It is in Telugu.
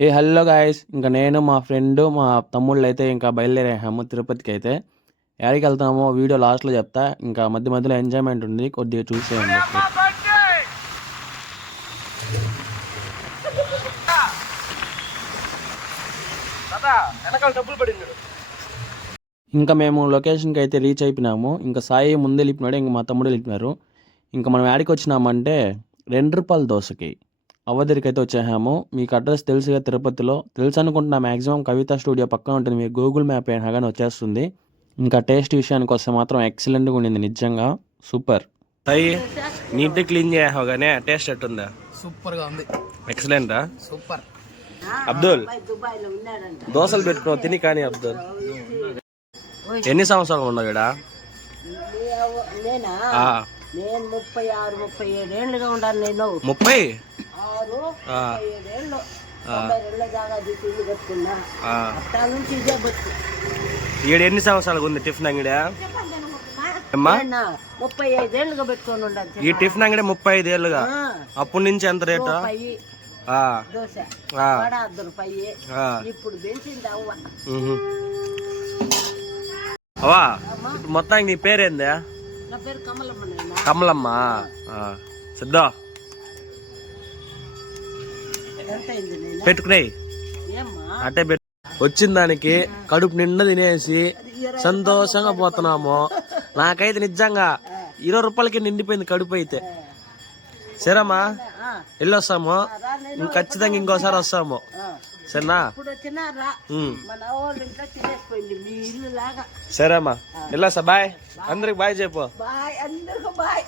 హలో గాయ్స్, ఇంకా నేను మా ఫ్రెండ్ మా తమ్ముళ్ళు అయితే ఇంకా బయలుదేరాము తిరుపతికి. అయితే ఎక్కడికి వెళ్తామో వీడియో లాస్ట్లో చెప్తా. ఇంకా మధ్య మధ్యలో ఎంజాయ్మెంట్ ఉంది, కొద్దిగా చూసేయండి. ఇంకా మేము లొకేషన్కి అయితే రీచ్ అయిపోయినాము. ఇంకా సాయి ముందే వెళ్ళిపోయినాడు, ఇంకా మా తమ్ముడు వెళ్ళిపోయినారు. ఇంకా మనం ఎక్కడికి వచ్చినామంటే ₹2 దోశకి అవధరికి అయితే వచ్చేసాము. మీకు అడ్రస్ తెలుసుగా, తిరుపతిలో తెలుసు అనుకుంటున్నా. మ్యాక్సిమం కవిత స్టూడియో పక్కన ఉంటుంది, మీరు గూగుల్ మ్యాప్ అయినా కానీ వచ్చేస్తుంది. ఇంకా టేస్ట్ విషయానికి వస్తే మాత్రం ఎక్సలెంట్గా ఉండింది, నిజంగా సూపర్. సాయి నీట్గా క్లీన్ చేయగానే టేస్ట్ ఎట్టుందా? సూపర్గా ఉంది. ఎక్సలెంటా? సూపర్. అబ్దుల్ దోశలు పెట్టుకున్నావు తిని కానీ. అబ్దుల్ ఎన్ని సంవత్సరాలు ఉన్నావు ఇక్కడ? నేను 36-37 ఏళ్ళుగా ఉన్నాను. నేను 37 ఏళ్ళు నుంచి ఇదే బతుకు. ఈడ ఎన్ని సంవత్సరాలు ఉంది టిఫిన్ అంగడి? 35 ఏళ్ళుగా పెట్టుకొని ఉండాలి ఈ టిఫిన్ అంగడి. 35 ఏళ్ళుగా. అప్పటి నుంచి ఎంత రేటు? దోశ ₹1 ఇప్పుడు పెంచింది అవ్వ. అవా మొత్తానికి నీ పేరేందా? నా పేరు కమలమ్మ. కమలమ్మ. సిద్ధా పెట్టుకునే అంటే వచ్చిన దానికి కడుపు నిండా తినేసి సంతోషంగా పోతున్నాము. నాకైతే నిజంగా ₹20కి నిండిపోయింది కడుపు అయితే. సరేమ్మా, వెళ్ళొస్తాము. ఖచ్చితంగా ఇంకోసారి వస్తాము, సరేనా? సరేమ్మా, వెళ్ళొస్తా. బాయ్ అందరికి. బాయ్ చెప్పు. బాయ్ అందరికి. బాయ్.